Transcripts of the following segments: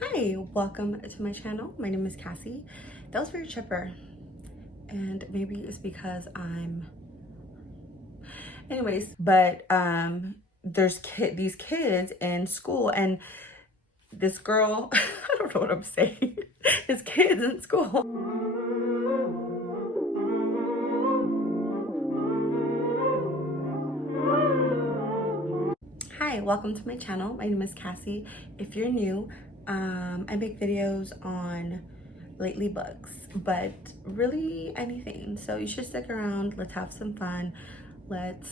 Hi, welcome to my channel. My name is Kassy. That was very chipper, and maybe it's because but there's these kids in school, and this girl, I don't know what I'm saying. There's kids in school. Hi, welcome to my channel. My name is Kassy. If you're new, I make videos on lately books, but really anything. So you should stick around. Let's have some fun. Let's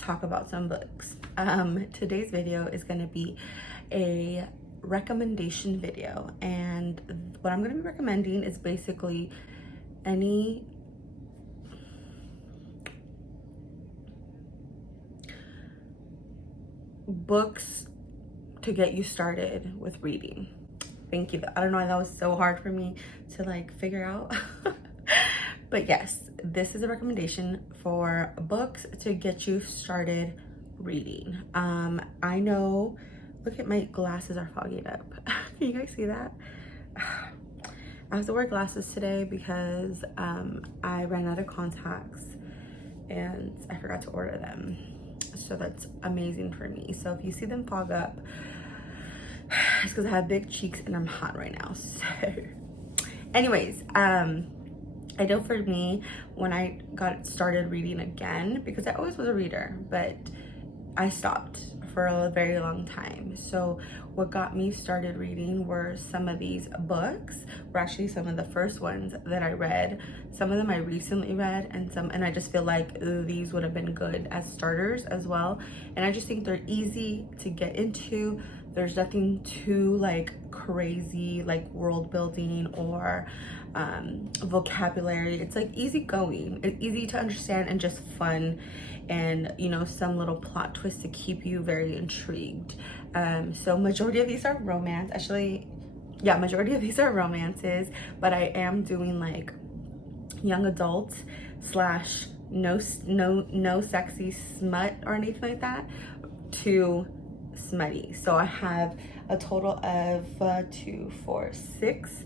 talk about some books. Today's video is going to be a recommendation video, and what I'm going to be recommending is basically any books to get you started with reading. Thank you. I don't know why that was so hard for me to like figure out. But yes, this is a recommendation for books to get you started reading. I know, look at my glasses are fogging up. Can you guys see that? I have to wear glasses today because I ran out of contacts and I forgot to order them. So that's amazing for me. So if you see them fog up, it's because I have big cheeks and I'm hot right now. So anyways, I know for me, when I got started reading again, because I always was a reader, but I stopped for a very long time. So what got me started reading were some of these books, were actually some of the first ones that I read. Some of them I recently read, and I just feel like these would have been good as starters as well. And I just think they're easy to get into. There's nothing too like crazy, like world building or vocabulary. It's like easy going, it's easy to understand and just fun, and you know, some little plot twists to keep you very intrigued. So majority of these are romance, actually. Yeah, majority of these are romances, but I am doing like young adult slash no sexy smut or anything like that to smutty. So I have a total of 2, 4, 6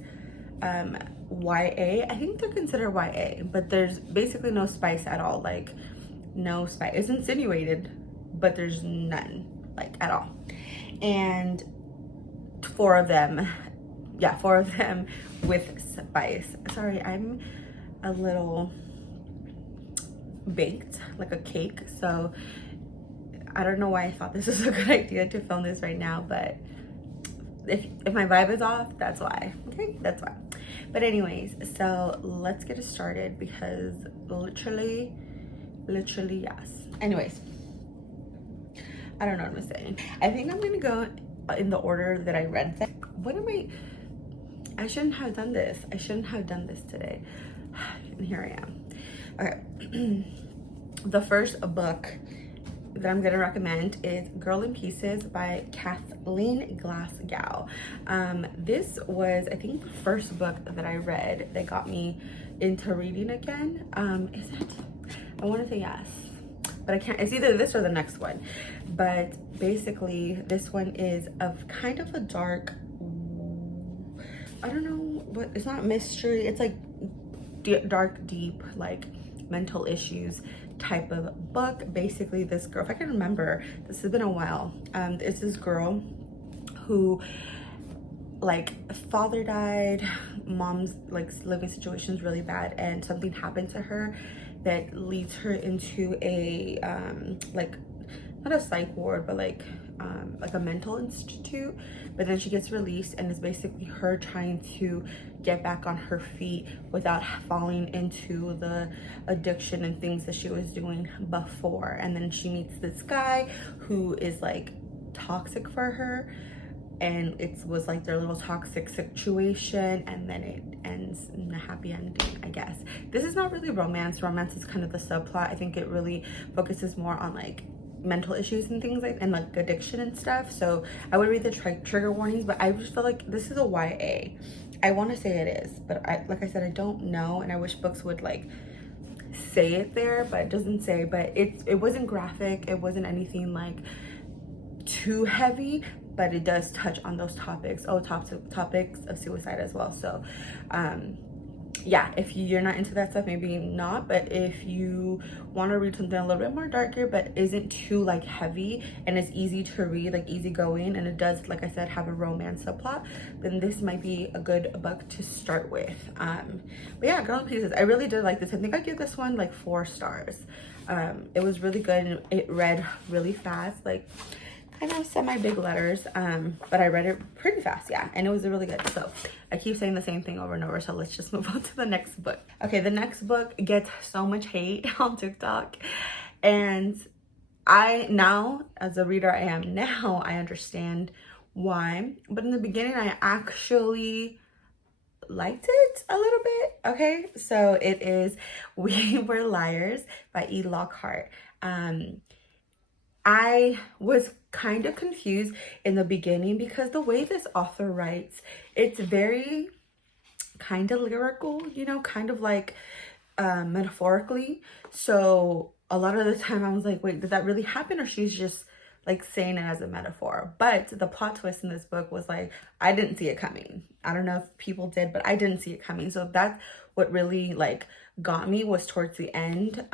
YA. I think they're considered YA, but there's basically no spice at all. Like no spice. It's insinuated, but there's none, like at all. And 4 of them, yeah, 4 of them with spice. Sorry, I'm a little baked like a cake, so I don't know why I thought this was a good idea to film this right now, but if my vibe is off, that's why. Okay, that's why. But anyways, so let's get it started because literally yes. Anyways, I don't know what I'm saying. I think I'm gonna go in the order that I read them. What am I shouldn't have done this. I shouldn't have done this today. And here I am. Okay. The first book that I'm gonna recommend is Girl in Pieces by Kathleen Glasgow. This was, I think, the first book that I read that got me into reading again. Is it? I want to say yes, but I can't. It's either this or the next one. But basically, this one is of kind of a dark, I don't know what, it's not mystery. It's like dark, deep, like mental issues type of book. Basically, this girl, if I can remember, this has been a while, it's this girl who, like, father died, mom's like living situation's really bad, and something happened to her that leads her into a like, not a psych ward, but like a mental institute. But then she gets released, and it's basically her trying to get back on her feet without falling into the addiction and things that she was doing before. And then she meets this guy who is like toxic for her, and it was like their little toxic situation, and then it ends in a happy ending, I guess. This is not really romance. Romance is kind of the subplot. I think it really focuses more on like mental issues and things like, and like addiction and stuff. So I would read the trigger warnings, but I just feel like this is a YA. I want to say it is, but like I said, I don't know, and I wish books would like say it there, but it doesn't say. But it wasn't graphic, it wasn't anything like too heavy, but it does touch on those topics, topics of suicide as well. So yeah, if you're not into that stuff, maybe not, but if you want to read something a little bit more darker but isn't too like heavy and it's easy to read, like easygoing, and it does, like I said, have a romance subplot, then this might be a good book to start with. But yeah, Girl in Pieces, I really did like this. I think I give this one like 4 stars. It was really good, and it read really fast, like kind of semi-big letters, but I read it pretty fast, yeah, and it was really good. So I keep saying the same thing over and over, so let's just move on to the next book. Okay, the next book gets so much hate on TikTok, and I now, as a reader I am now, I understand why, but in the beginning I actually liked it a little bit. Okay, so it is We Were Liars by E. Lockhart. I was kind of confused in the beginning because the way this author writes, it's very kind of lyrical, you know, kind of like metaphorically. So a lot of the time I was like, wait, did that really happen, or she's just like saying it as a metaphor? But the plot twist in this book was like, I didn't see it coming. I don't know if people did, but I didn't see it coming. So that's what really like got me, was towards the end,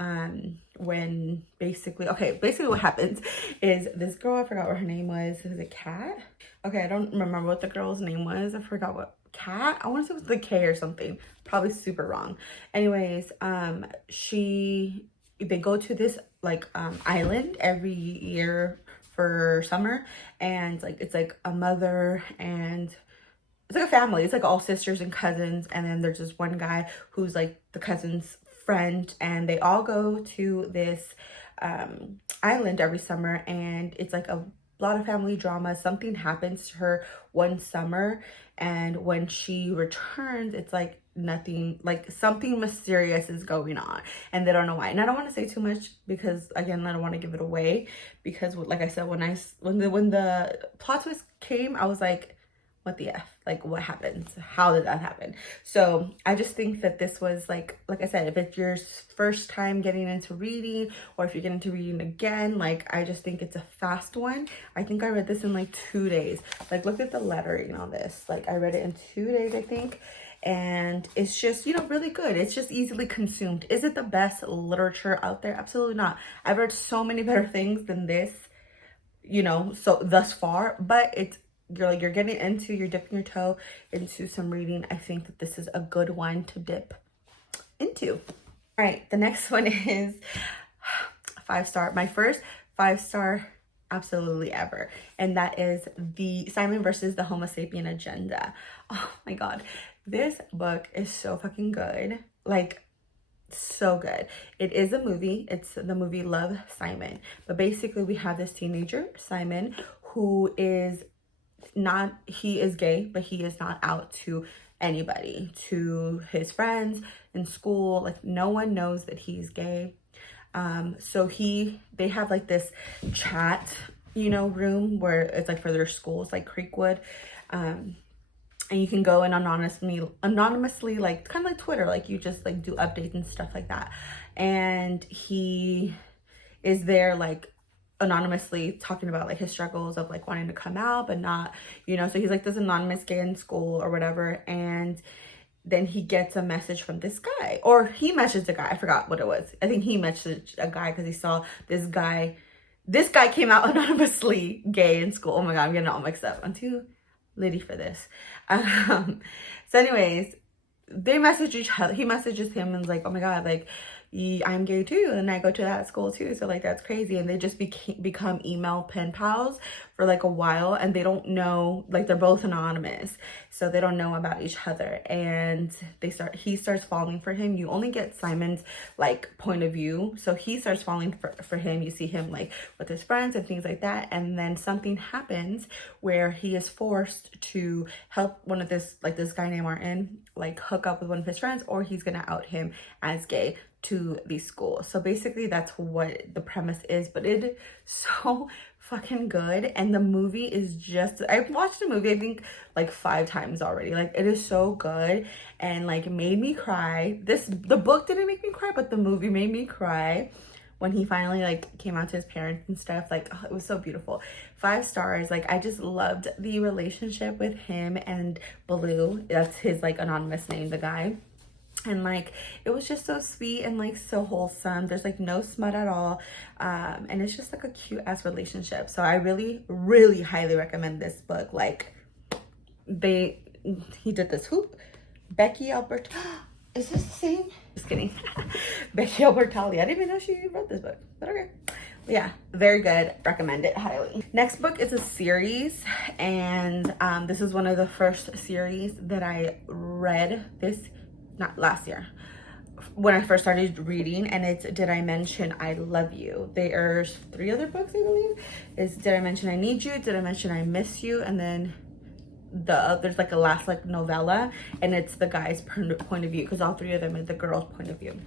when basically what happens is this girl, I forgot what her name was. Is it Kat? Okay, I don't remember what the girl's name was. I forgot what. Kat? I want to say it was the K or something. Probably super wrong. Anyways, they go to this like island every year for summer, and like it's like a mother and it's like a family. It's like all sisters and cousins, and then there's this one guy who's like the cousin's friend, and they all go to this island every summer, and it's like a lot of family drama. Something happens to her one summer, and when she returns, it's like nothing, like something mysterious is going on, and they don't know why. And I don't want to say too much because, again, I don't want to give it away, because like I said, when the plot twist came, I was like, what the F? Like, what happens? How did that happen? So I just think that this was like I said, if it's your first time getting into reading, or if you're getting into reading again, like I just think it's a fast one. I think I read this in like 2 days. Like, look at the lettering on this. Like, I read it in 2 days, I think. And it's just, you know, really good. It's just easily consumed. Is it the best literature out there? Absolutely not. I've read so many better things than this, you know, so thus far, but you're dipping your toe into some reading. I think that this is a good one to dip into. All right, the next one is 5-star, my first 5-star absolutely ever, and that is the Simon versus the Homosapien Agenda. Oh my god, this book is so fucking good, like so good. It is a movie. It's the movie Love, Simon. But basically we have this teenager, Simon, who is he is gay, but he is not out to anybody, to his friends in school. Like, no one knows that he's gay. So they have like this chat, you know, room where it's like for their schools, like Creekwood. And you can go in anonymously, like kind of like Twitter, like you just like do updates and stuff like that. And he is there like anonymously talking about like his struggles of like wanting to come out but not, you know. So he's like this anonymous gay in school or whatever, and then he gets a message from this guy, or he messaged a guy, I forgot what it was. I think he messaged a guy because he saw this guy came out anonymously gay in school. Oh my god, I'm getting all mixed up. I'm too litty for this. So anyways, they message each other. He messages him and is like, oh my god, like I'm gay too, and I go to that school too, so like that's crazy. And they just become email pen pals for like a while, and they don't know, like they're both anonymous, so they don't know about each other. And he starts falling for him. You only get Simon's like point of view, so he starts falling for him. You see him like with his friends and things like that, and then something happens where he is forced to help one of this guy named Martin like hook up with one of his friends, or he's gonna out him as gay to the school. So basically that's what the premise is, but it is so fucking good. And the movie is just, I've watched the movie I think like 5 times already. Like, it is so good and like made me cry. The book didn't make me cry, but the movie made me cry when he finally like came out to his parents and stuff. Like, oh, it was so beautiful. 5 stars. Like, I just loved the relationship with him and Blue. That's his like anonymous name, the guy. And like, it was just so sweet and like so wholesome. There's like no smut at all, and it's just like a cute ass relationship. So I really highly recommend this book. Like, he did this. Who? Becky Albert. Is this the same? Just kidding. Becky Albertalli. I didn't even know she wrote this book, but okay. Yeah, very good. Recommend it highly. Next book is a series, and this is one of the first series that I read not last year, when I first started reading, and it's Did I Mention I Love You? There's 3 other books, I believe. Is Did I Mention I Need You? Did I Mention I Miss You? And then there's like a last like novella, and it's the guy's point of view, because all 3 of them is the girl's point of view.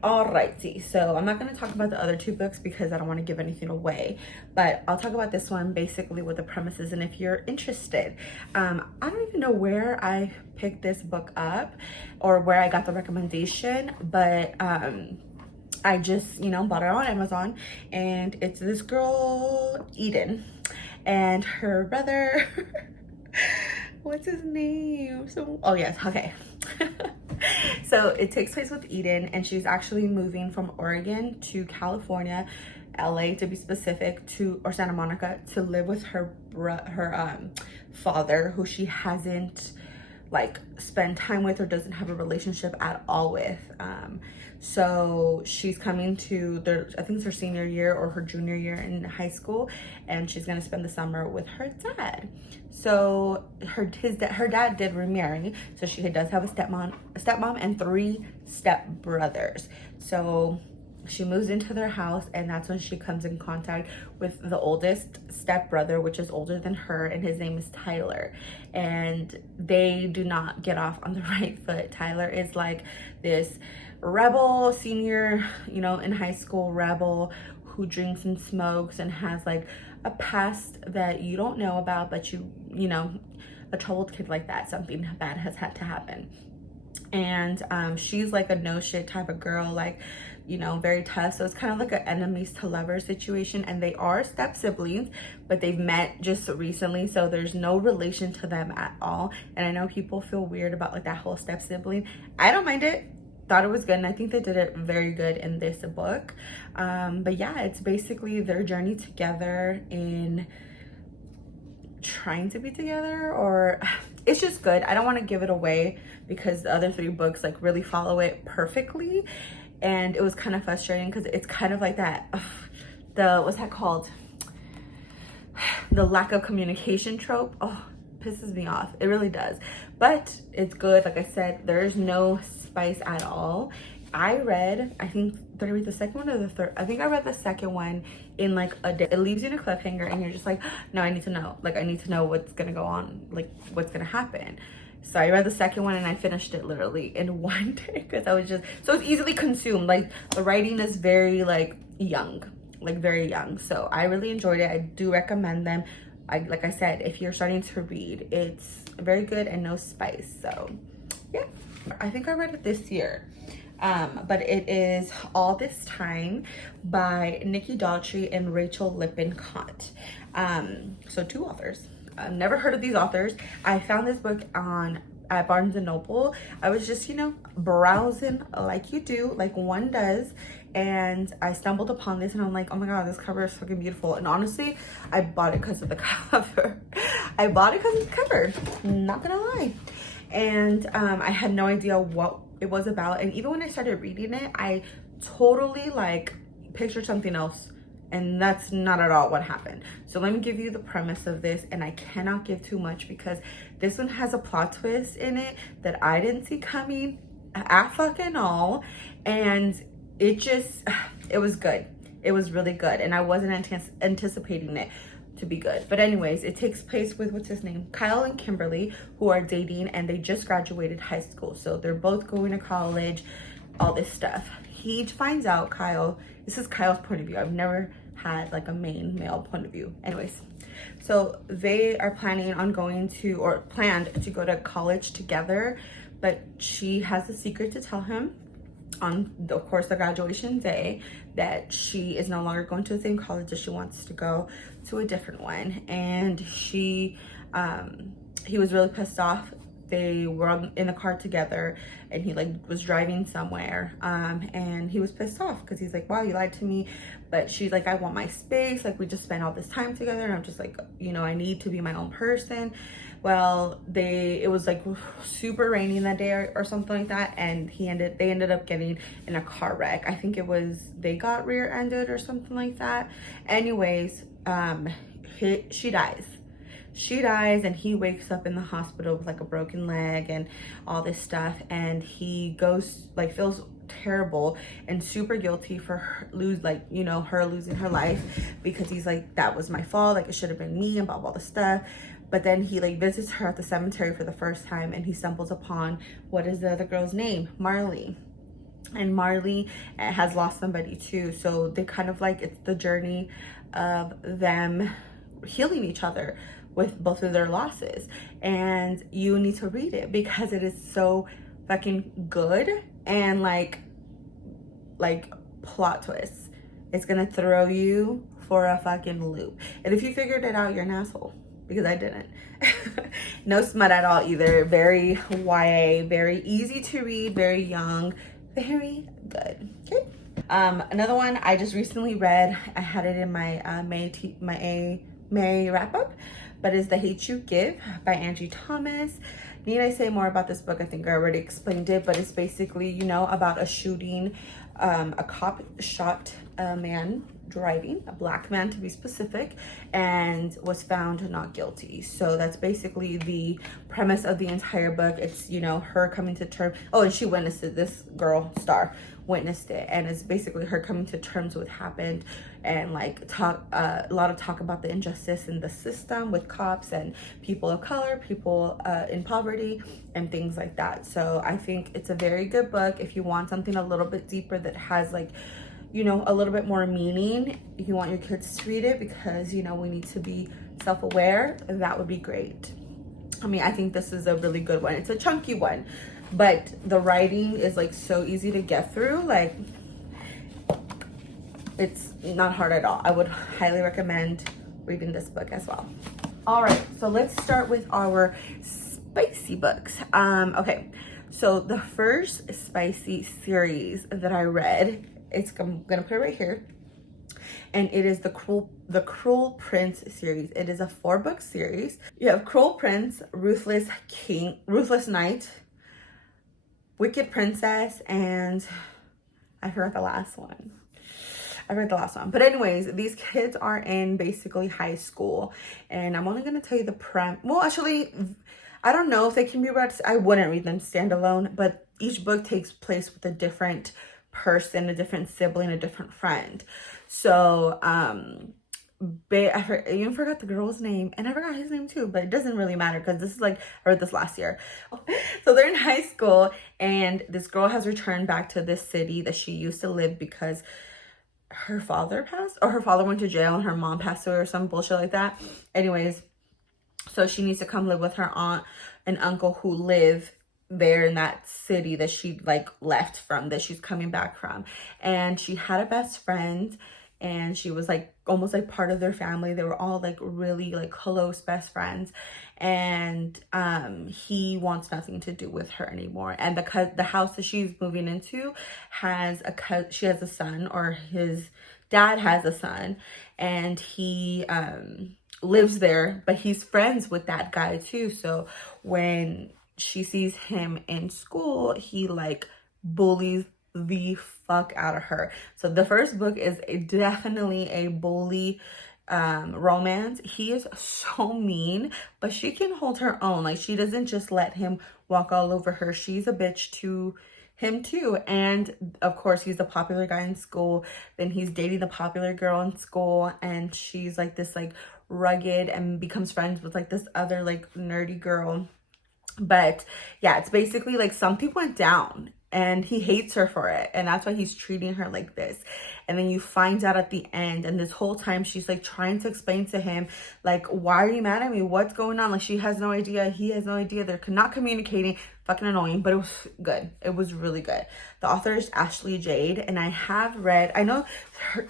Alrighty, so I'm not going to talk about the other 2 books because I don't want to give anything away, but I'll talk about this one basically with the premises, and if you're interested. I don't even know where I picked this book up or where I got the recommendation, but I just, you know, bought it on Amazon, and it's this girl, Eden, and her brother, what's his name? Oh yes, okay. So it takes place with Eden, and she's actually moving from Oregon to California, LA to be specific, or Santa Monica, to live with her father, who she hasn't like spent time with or doesn't have a relationship at all with. So she's coming to I think it's her senior year or her junior year in high school, and she's gonna spend the summer with her dad. So her dad did remarry, so she does have a stepmom and 3 stepbrothers. So she moves into their house, and that's when she comes in contact with the oldest stepbrother, which is older than her, and his name is Tyler. And they do not get off on the right foot. Tyler is like this rebel senior, you know, in high school rebel who drinks and smokes and has like a past that you don't know about, but you know, a troubled kid like that, something bad has had to happen. And she's like a no shit type of girl, like, you know, very tough. So it's kind of like an enemies to lovers situation, and they are step siblings, but they've met just recently, so there's no relation to them at all. And I know people feel weird about like that whole step sibling. I don't mind it. Thought it was good, and I think they did it very good in this book. But yeah, it's basically their journey together in trying to be together, or it's just good. I don't want to give it away because the other 3 books like really follow it perfectly, and it was kind of frustrating because it's kind of like that what's that called, the lack of communication trope. Oh, pisses me off. It really does, but it's good. Like I said, there's no spice at all. I think, did I read the second one or the third? I think I read the second one in like a day. It leaves you in a cliffhanger, and you're just like, no, I need to know. Like, I need to know what's gonna go on, like what's gonna happen. So I read the second one, and I finished it literally in one day because I was just, so it's easily consumed. Like, the writing is very like young, like very young. So I really enjoyed it. I do recommend them. Like I said, if you're starting to read, it's very good and no spice. So yeah, I think I read it this year. But it is All This Time by Nikki Daltrey and Rachel Lippincott. So 2 authors. I've never heard of these authors. I found this book at Barnes & Noble. I was just, you know, browsing like you do, like one does, and I stumbled upon this, and I'm like, oh my god, this cover is fucking beautiful. And honestly, I bought it because of the cover. I bought it because of the cover, not gonna lie. And I had no idea what it was about, and even when I started reading it, I totally like pictured something else, and that's not at all what happened. So let me give you the premise of this, and I cannot give too much because this one has a plot twist in it that I didn't see coming at fucking all, and it was good. It was really good, and I wasn't anticipating it to be good. But anyways, it takes place with, what's his name, Kyle and Kimberly, who are dating, and they just graduated high school, so they're both going to college, all this stuff. He finds out, this is Kyle's point of view. I've never had like a main male point of view. Anyways, so they are planned to go to college together, but she has a secret to tell him, on, of course, the graduation day, that she is no longer going to the same college, that she wants to go to a different one. And he was really pissed off. They were in the car together, and he like was driving somewhere, and he was pissed off because he's like, wow, you lied to me. But she's like, I want my space, like we just spent all this time together, and I'm just like, you know, I need to be my own person. Well, it was like super rainy that day or something like that, and they ended up getting in a car wreck. I think it was, they got rear-ended or something like that. Anyways, she dies. She dies, and he wakes up in the hospital with like a broken leg and all this stuff, and he goes, like, feels terrible and super guilty for her losing her life, because he's like, that was my fault, like it should have been me, and blah blah the stuff. But then he like visits her at the cemetery for the first time, and he stumbles upon, what is the other girl's name? Marley. And Marley has lost somebody too, so they kind of like, it's the journey of them healing each other with both of their losses. And you need to read it because it is so fucking good, and like plot twists. It's gonna throw you for a fucking loop. And if you figured it out, you're an asshole, because I didn't. No smut at all either. Very YA, very easy to read, very young, very good. Okay. Another one I just recently read, I had it in my May wrap up, but is The Hate U Give by Angie Thomas. Need I say more about this book? I think I already explained it, but it's basically, you know, about a shooting. A cop shot a man driving, a black man to be specific, and was found not guilty. So that's basically the premise of the entire book. It's, you know, her coming to terms. Oh, and she witnessed it. This girl, Star, witnessed it, and it's basically her coming to terms with what happened, and like a lot of talk about the injustice in the system with cops and people of color, people in poverty, and things like that. So I think it's a very good book if you want something a little bit deeper that has like, you know, a little bit more meaning. If you want your kids to read it, because, you know, we need to be self-aware, that would be great. I mean, I think this is a really good one. It's a chunky one, but the writing is like so easy to get through. Like, it's not hard at all. I would highly recommend reading this book as well. All right, so let's start with our spicy books. Okay, so the first spicy series that I read, I'm gonna put it right here, and it is the Cruel Prince series. It is a 4-book series. You have Cruel Prince, Ruthless Knight, Wicked Princess, and I forgot the last one. But anyways, these kids are in basically high school, and I'm only gonna tell you the well, actually, I don't know if they can be read. I wouldn't read them standalone, but each book takes place with a different person, a different sibling, a different friend. So I even forgot the girl's name, and I forgot his name too, but it doesn't really matter because this is like, I read this last year. So they're in high school, and this girl has returned back to this city that she used to live because her father passed, or her father went to jail and her mom passed away or some bullshit like that. Anyways, so she needs to come live with her aunt and uncle who live there in that city that she like left from, that she's coming back from. And she had a best friend, and she was like almost like part of their family. They were all like really like close best friends, and he wants nothing to do with her anymore. And because the house that she's moving into she has a son, or his dad has a son, and he lives there, but he's friends with that guy too. So when she sees him in school, he like bullies the fuck out of her. So the first book is definitely a bully romance. He is so mean, but she can hold her own. Like, she doesn't just let him walk all over her. She's a bitch to him too. And of course, he's the popular guy in school. Then he's dating the popular girl in school, and she's like this like rugged, and becomes friends with like this other like nerdy girl. But yeah, it's basically like something went down, and he hates her for it, and that's why he's treating her like this. And then you find out at the end, and this whole time she's like trying to explain to him, like, why are you mad at me, what's going on? Like, she has no idea, he has no idea, they're not communicating. Fucking annoying, but it was good. It was really good. The author is Ashley Jade, and I have read, I know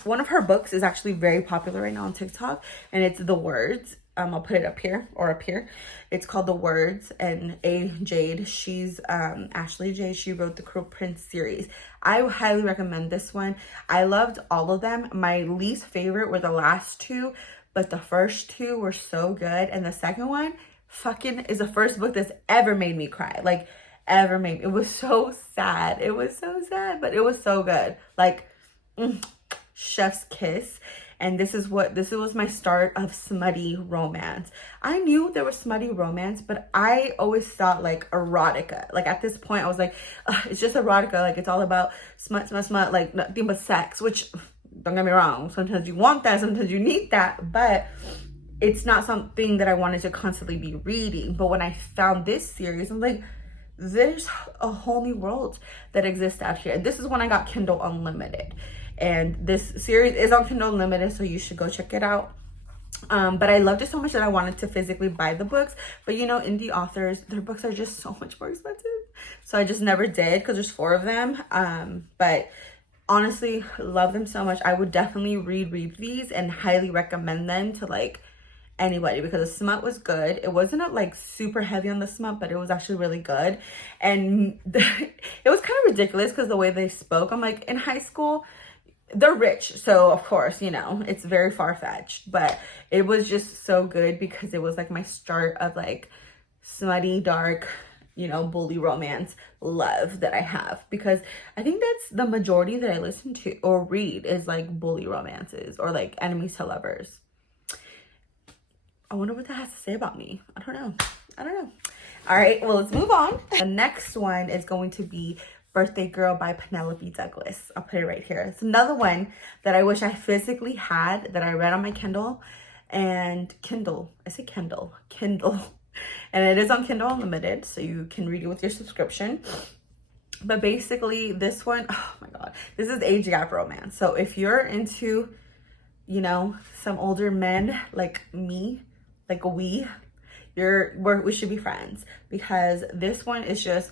one of her books is actually very popular right now on TikTok, and it's The Words. I'll put it up here or up here. It's called The Words, and Jade, she's Ashley Jade. She wrote the Cruel Prince series. I highly recommend this one. I loved all of them. My least favorite were the last two, but the first two were so good. And the second one fucking is the first book that's ever made me cry. Like, ever made me. It was so sad. It was so sad, but it was so good. Like, chef's kiss. And this was my start of smutty romance. I knew there was smutty romance, but I always thought like erotica. Like, at this point I was like, it's just erotica. Like, it's all about smut, like nothing but sex, which, don't get me wrong, sometimes you want that, sometimes you need that, but it's not something that I wanted to constantly be reading. But when I found this series, I'm like, there's a whole new world that exists out here. This is when I got Kindle Unlimited. And this series is on Kindle Unlimited, so you should go check it out. But I loved it so much that I wanted to physically buy the books. But you know, indie authors, their books are just so much more expensive. So I just never did, because there's 4 of them. But honestly, love them so much. I would definitely read these and highly recommend them to like anybody, because the smut was good. It wasn't like super heavy on the smut, but it was actually really good. And it was kind of ridiculous because the way they spoke, I'm like, in high school, they're rich, so of course, you know, it's very far-fetched, but it was just so good because it was like my start of like smutty, dark, you know, bully romance love that I have, because I think that's the majority that I listen to or read is like bully romances or like enemies to lovers. I wonder what that has to say about me. I don't know. All right, well, let's move on. The next one is going to be Birthday Girl by Penelope Douglas. I'll put it right here. It's another one that I wish I physically had, that I read on my Kindle. And Kindle. And it is on Kindle Unlimited, so you can read it with your subscription. But basically, this one, oh my God, this is age gap romance. So if you're into, you know, some older men like me, like we should be friends, because this one is just,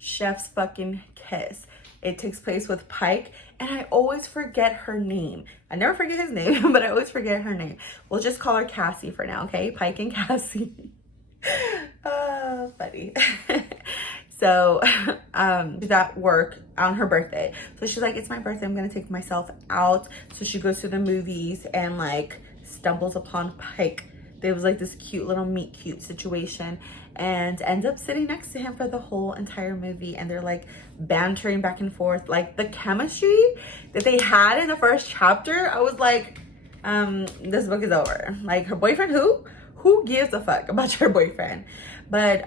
chef's fucking kiss. It takes place with Pike, and I always forget her name. I never forget his name, but I always forget her name. We'll just call her Kassy for now, okay? Pike and Kassy. Funny. So she's at work on her birthday, so she's like, it's my birthday, I'm gonna take myself out. So she goes to the movies and like stumbles upon Pike. There was like this cute little meet cute situation, and ends up sitting next to him for the whole entire movie, and they're like bantering back and forth. Like, the chemistry that they had in the first chapter, I was like, this book is over. Like, her boyfriend, who gives a fuck about your boyfriend? But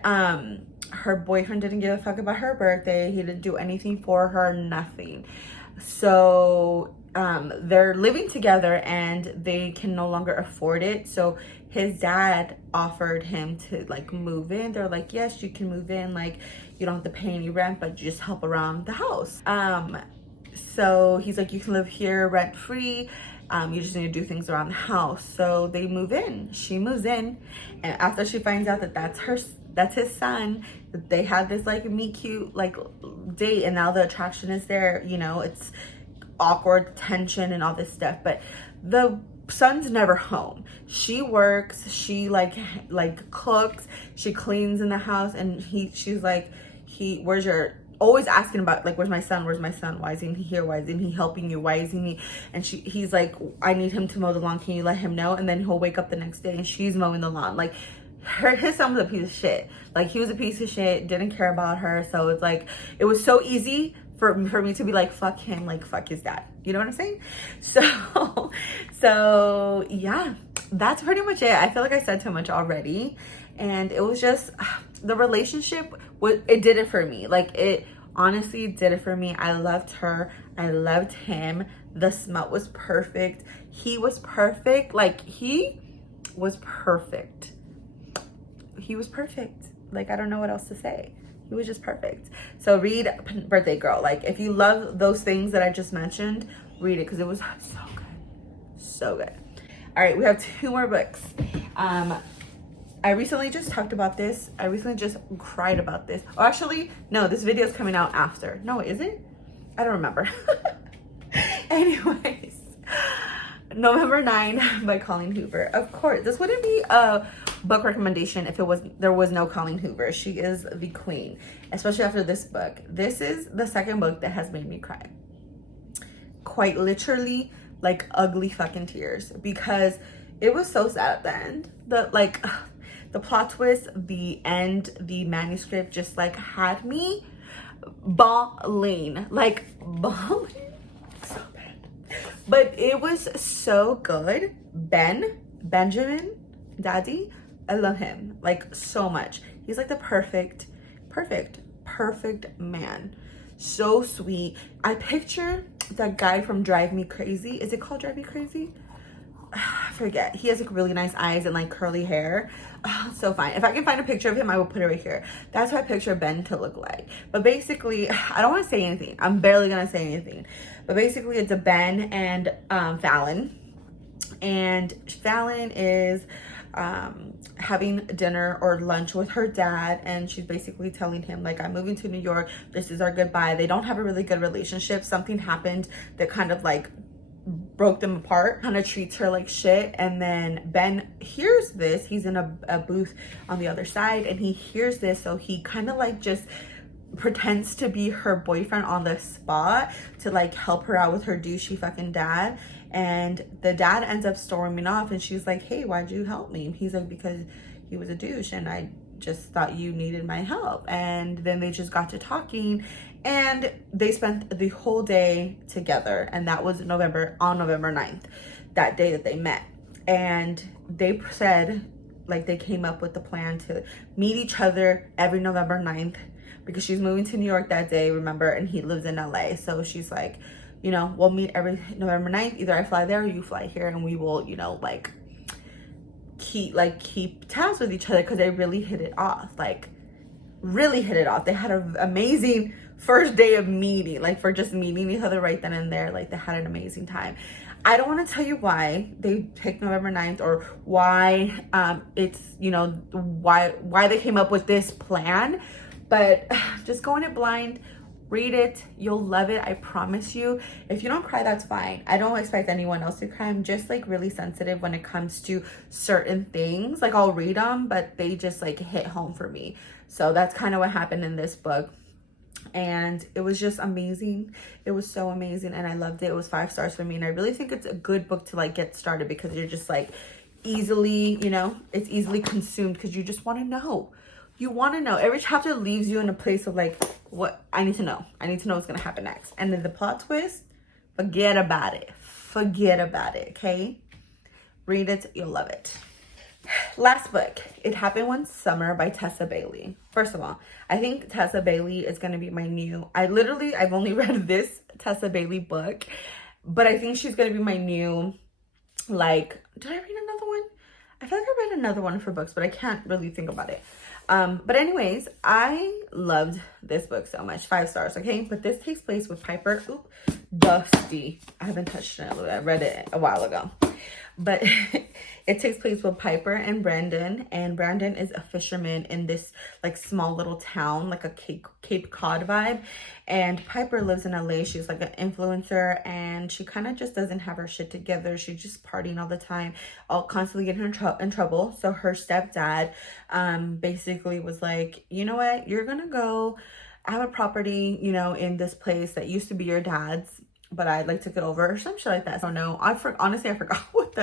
her boyfriend didn't give a fuck about her birthday. He didn't do anything for her, nothing. So they're living together and they can no longer afford it. So his dad offered him to like move in. They're like, yes, you can move in. Like, you don't have to pay any rent, but you just help around the house. So he's like, you can live here rent free. You just need to do things around the house. So they move in. She moves in, and after she finds out that that's his son, that they had this like meet cute like date, and now the attraction is there. You know, it's awkward tension and all this stuff, but the son's never home. She works, she like cooks, she cleans in the house, and she's like, where's your, always asking about like, where's my son, why isn't he here, why isn't he helping you, why isn't he, and he's like, I need him to mow the lawn, can you let him know? And then he'll wake up the next day and she's mowing the lawn. Like, his son was a piece of shit. Like, he was a piece of shit, didn't care about her. So it's like, it was so easy for me to be like, fuck him, like fuck his dad. You know what I'm saying? So yeah, that's pretty much it. I feel like I said too much already. And it was just, the relationship, it did it for me. Like, it honestly did it for me. I loved her. I loved him. The smut was perfect. He was perfect. Like, he was perfect. He was perfect. Like, I don't know what else to say. He was just perfect. So read Birthday Girl. Like, if you love those things that I just mentioned, read it because it was so good. So good. All right, we have 2 more books. I recently just talked about this. I recently just cried about this. Oh, actually, no, this video is coming out after. No, is it? I don't remember. Anyways, November 9 by Colleen Hoover. Of course, this wouldn't be a book recommendation if there was no Colleen Hoover. She is the queen, especially after this book. This is the second book that has made me cry. Quite literally, like ugly fucking tears, because it was so sad at the end. The plot twist, the end, the manuscript just like had me bawling, like bawling. So bad, but it was so good. Benjamin, Daddy, I love him like so much. He's like the perfect man. So sweet. I picture that guy from Drive Me Crazy. Is it called Drive Me Crazy? I forget. He has like really nice eyes and like curly hair. Oh, so fine. If I can find a picture of him, I will put it right here. That's what I picture Ben to look like. But basically, I don't want to say anything. I'm barely gonna say anything. But basically, it's a Ben and Fallon. And Fallon is having dinner or lunch with her dad, and she's basically telling him like, I'm moving to New York. This is our goodbye. They don't have a really good relationship. Something happened that kind of like broke them apart, kind of treats her like shit. And then Ben hears this. He's in a booth on the other side, and he hears this, so he kind of like just pretends to be her boyfriend on the spot to like help her out with her douchey fucking dad. And the dad ends up storming off, and she's like, hey, why'd you help me? He's like, because he was a douche and I just thought you needed my help. And then they just got to talking, and they spent the whole day together. And that was on November 9th, that day that they met. And they said like they came up with the plan to meet each other every November 9th, because she's moving to New York that day, remember, and he lives in LA. So she's like, you know, we'll meet every November 9th. Either I fly there or you fly here, and we will, you know, like keep tabs with each other, because they really hit it off. Like really hit it off. They had an amazing first day of meeting, like for just meeting each other right then and there. Like they had an amazing time. I don't want to tell you why they picked November 9th or why it's, you know, why they came up with this plan, but just going it blind. Read it. You'll love it. I promise you. If you don't cry, that's fine. I don't expect anyone else to cry. I'm just like really sensitive when it comes to certain things. Like I'll read them, but they just like hit home for me. So that's kind of what happened in this book. And it was just amazing. It was so amazing, and I loved it. It was 5 stars for me, and I really think it's a good book to like get started, because you're just like easily, you know, it's easily consumed, because you just want to know. You want to know. Every chapter leaves you in a place of like, what I need to know. I need to know what's going to happen next. And then the plot twist, forget about it. Forget about it, okay? Read it. You'll love it. Last book, It Happened One Summer by Tessa Bailey. First of all, I think Tessa Bailey is going to be my new... I've only read this Tessa Bailey book, but I think she's going to be my new, like... Did I read another one? I feel like I read another one of her books, but I can't really think about it. But anyways, I loved this book so much. 5 stars, okay? But this takes place with Piper. Oop, dusty. I haven't touched it. I read it a while ago. But it takes place with Piper and Brandon. And Brandon is a fisherman in this like small little town, like a Cape Cod vibe. And Piper lives in LA. She's like an influencer, and she kind of just doesn't have her shit together. She's just partying all the time, all constantly getting in trouble. So her stepdad basically was like, you know what, you're gonna go. I have a property, you know, in this place that used to be your dad's, but I like took it over or some shit like that. So no, honestly I forgot what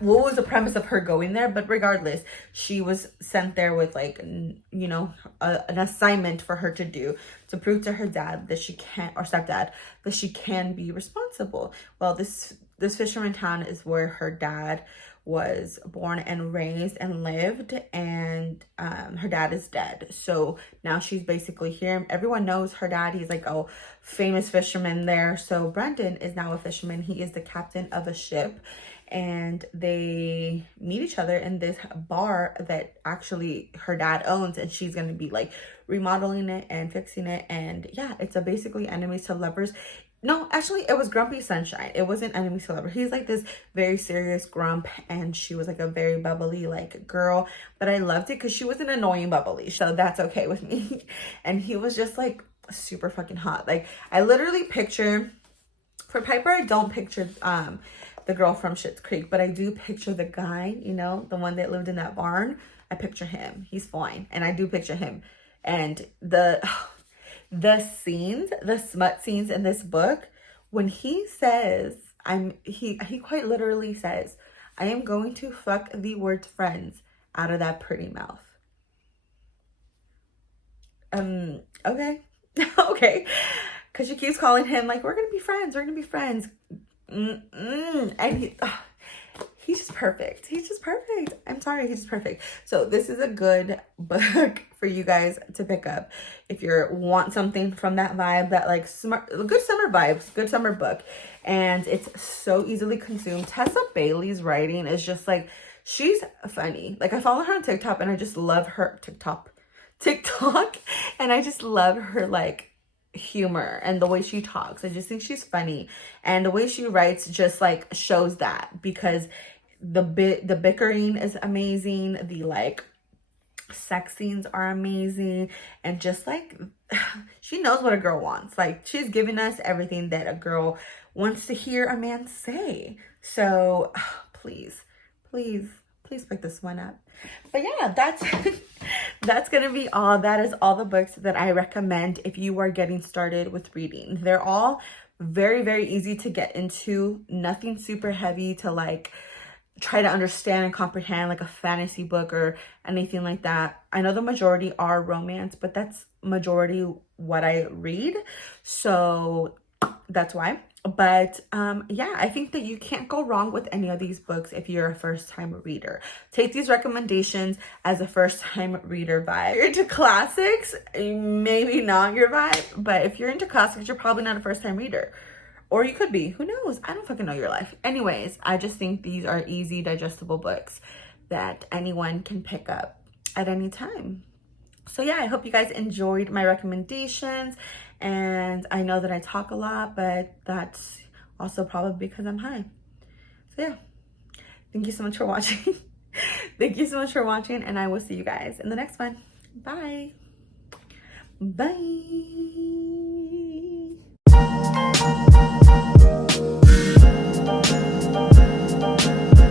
was the premise of her going there. But regardless, she was sent there with like, you know, an assignment for her to do, to prove to her dad that she can, or stepdad, that she can be responsible. Well, this fisherman town is where her dad was born and raised and lived, and her dad is dead. So now she's basically here. Everyone knows her dad. He's like a famous fisherman there. So Brandon is now a fisherman. He is the captain of a ship, and they meet each other in this bar that actually her dad owns, and she's gonna be like remodeling it and fixing it. And yeah, it's a basically enemies to lovers. No, actually, it was Grumpy Sunshine. It wasn't enemies to lovers. He's like this very serious grump, and she was like a very bubbly like girl. But I loved it because she was an annoying bubbly, so that's okay with me. And he was just like super fucking hot. Like I literally picture, for Piper, I don't picture the girl from Schitt's Creek, but I do picture the guy, you know, the one that lived in that barn. I picture him. He's fine, and I do picture him. And the scenes, the smut scenes in this book, when he says, he quite literally says, I am going to fuck the word friends out of that pretty mouth. Okay. Okay. Because she keeps calling him like, we're going to be friends. We're going to be friends. And he's just perfect. He's just perfect. I'm sorry. He's just perfect. So this is a good book for you guys to pick up if you want something from that vibe, that like good summer vibes, good summer book. And it's so easily consumed. Tessa Bailey's writing is just like, she's funny. Like I follow her on TikTok, and I just love her TikTok. And I just love her like humor and the way she talks. I just think she's funny, and the way she writes just like shows that, because the bickering is amazing, the like sex scenes are amazing, and just like she knows what a girl wants. Like she's giving us everything that a girl wants to hear a man say. So please pick this one up. But yeah, that's gonna be all. That is all the books that I recommend if you are getting started with reading. They're all very, very easy to get into. Nothing super heavy to like try to understand and comprehend, like a fantasy book or anything like that. I know the majority are romance, but that's majority what I read, so that's why. But yeah, I think that you can't go wrong with any of these books if you're a first-time reader. Take these recommendations as a first-time reader vibe. If you're into classics, maybe not your vibe, but if you're into classics, you're probably not a first-time reader. Or you could be. Who knows? I don't fucking know your life. Anyways, I just think these are easy, digestible books that anyone can pick up at any time. So yeah, I hope you guys enjoyed my recommendations. And I know that I talk a lot, but that's also probably because I'm high. So yeah, thank you so much for watching. Thank you so much for watching, and I will see you guys in the next one. Bye. Bye.